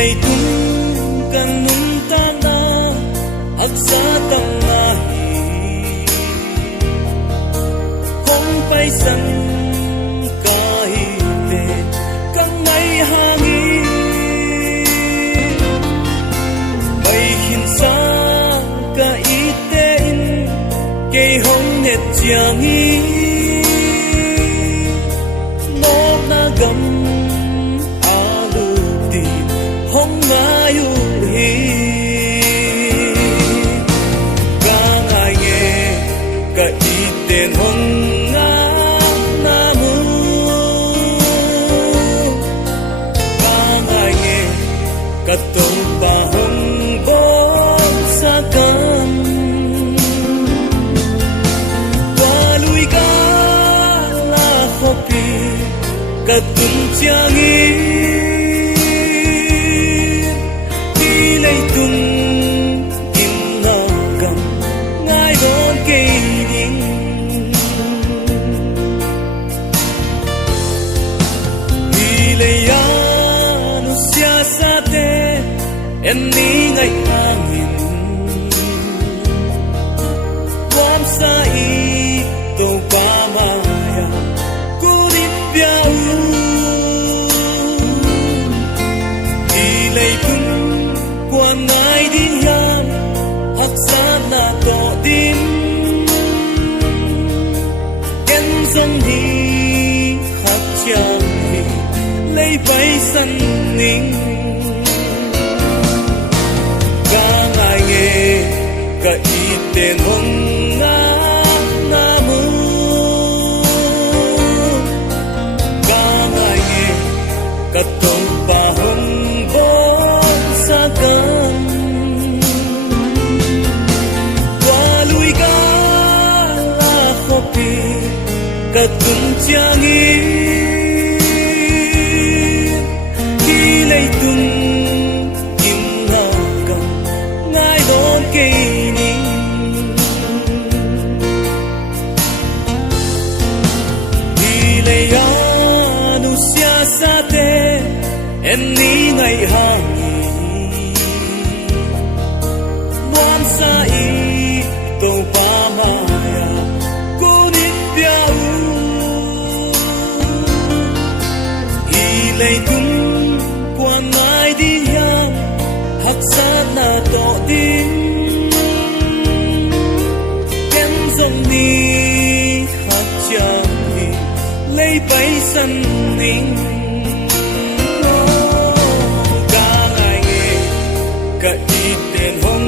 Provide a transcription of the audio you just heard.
lay tung kan nun ta na aksa tam na hi kong pai san ka hi te kang ngai hangi bai hin sa ka ite in ke hong net chiangi no na gam Katong bahong bong sa kan Waluy ka la hopi Katong tiyangi Ilay tung inagam Ngay doon kaining Ilayano siya sa em ni ngày hangin Wam sa ito pamaya Kulit biyaw Ilay kun Kuan ngay din yan Haksan na to din Ken zong ni Hak chang hi Lay bay san ning ka iten hong nga namu ka ngaye katong pahong bong sa kan waluy ka la hopi katong tiyangi kilay tung inagam ngay doon kay Ilayano siya sa te em ni ngày hangin Muam sa ito pamaya Kunit biyaw Ilay tung kuan ngay diyan Haksat na to din Ken zong ni hatyang lay bay san ning ka ngay ka iten hong